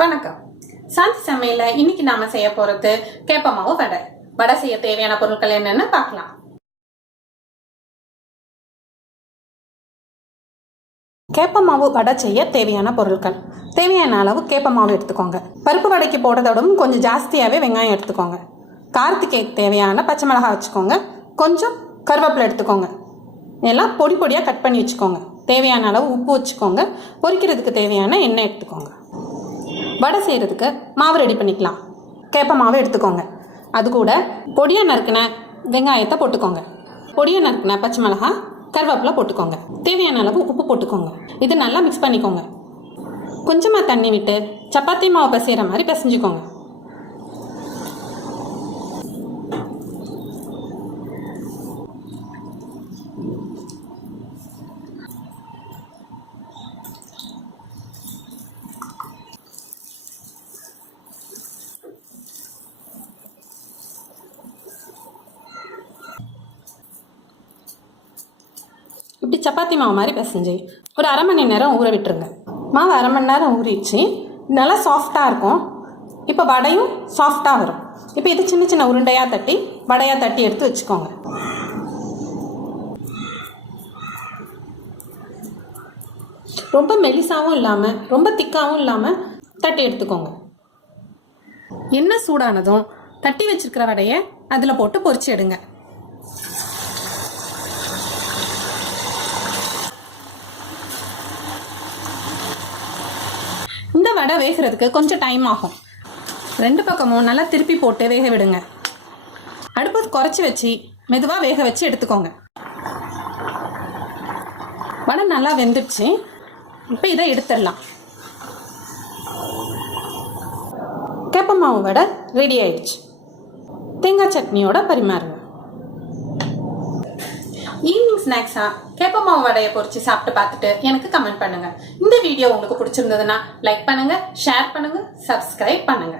வணக்கம். சாந்தி சமையல்ல இன்னைக்கு நாம செய்ய போறது கேப்ப மாவு வடை. வடை செய்ய தேவையான பொருட்கள் என்னன்னு பார்க்கலாம். கேப்ப மாவு வடை செய்ய தேவையான பொருட்கள். தேவையான அளவு கேப்ப மாவு எடுத்துக்கோங்க. பருப்பு வடைக்கு போடுறதோடும் கொஞ்சம் ஜாஸ்தியாகவே வெங்காயம் எடுத்துக்கோங்க. காரத்துக்கு தேவையான பச்சை மிளகாய் வச்சுக்கோங்க. கொஞ்சம் கருவேப்பிலை எடுத்துக்கோங்க. எல்லாம் பொடி பொடியாக கட் பண்ணி வச்சுக்கோங்க. தேவையான அளவு உப்பு வச்சுக்கோங்க. பொரிக்கிறதுக்கு தேவையான எண்ணெய் எடுத்துக்கோங்க. வடை செய்கிறதுக்கு மாவு ரெடி பண்ணிக்கலாம். கேப்ப மாவு எடுத்துக்கோங்க. அது கூட பொடியாக நறுக்கின வெங்காயத்தை போட்டுக்கோங்க. பொடியாக நறுக்கின பச்சை மிளகாய், கருவேப்பிலை போட்டுக்கோங்க. தேவையான அளவு உப்பு போட்டுக்கோங்க. இது நல்லா மிக்ஸ் பண்ணிக்கோங்க. கொஞ்சமாக தண்ணி விட்டு சப்பாத்தி மாவு பிசைகிற மாதிரி பிசைஞ்சிக்கோங்க. இப்படி சப்பாத்தி மாவு மாதிரி பிசைஞ்சு ஒரு அரை மணி நேரம் ஊற விட்டுருங்க. மாவு அரை மணி நேரம் ஊறிச்சு, நல்லா சாஃப்டாக இருக்கும். இப்போ வடையும் சாஃப்டாக வரும். இப்போ இது சின்ன சின்ன உருண்டையாக தட்டி வடையாக தட்டி எடுத்து வச்சுக்கோங்க. ரொம்ப மெலிசாவும் இல்லாமல் ரொம்ப திக்காகவும் இல்லாமல் தட்டி எடுத்துக்கோங்க. எண்ணெய் சூடானதும் தட்டி வச்சிருக்கிற வடையை அதில் போட்டு பொரிச்சு எடுங்க. இந்த வடை வேகிறதுக்கு கொஞ்சம் டைம் ஆகும். ரெண்டு பக்கமும் நல்லா திருப்பி போட்டு வேக விடுங்க. அடுப்பு குறைச்சி வச்சு மெதுவாக வேக வச்சு எடுத்துக்கோங்க. வடை நல்லா வெந்துடுச்சு. இப்போ இதை எடுத்துடலாம். கேப்ப மாவு வடை ரெடி ஆயிடுச்சு. தேங்காய் சட்னியோட பரிமாறுங்க. ஈவினிங் ஸ்நாக்ஸா கேப்ப மாவு வடையை பொரிச்சு சாப்பிட்டு பார்த்துட்டு எனக்கு கமெண்ட் பண்ணுங்க. இந்த வீடியோ உங்களுக்கு பிடிச்சிருந்ததுன்னா லைக் பண்ணுங்க, ஷேர் பண்ணுங்க, சப்ஸ்கிரைப் பண்ணுங்க.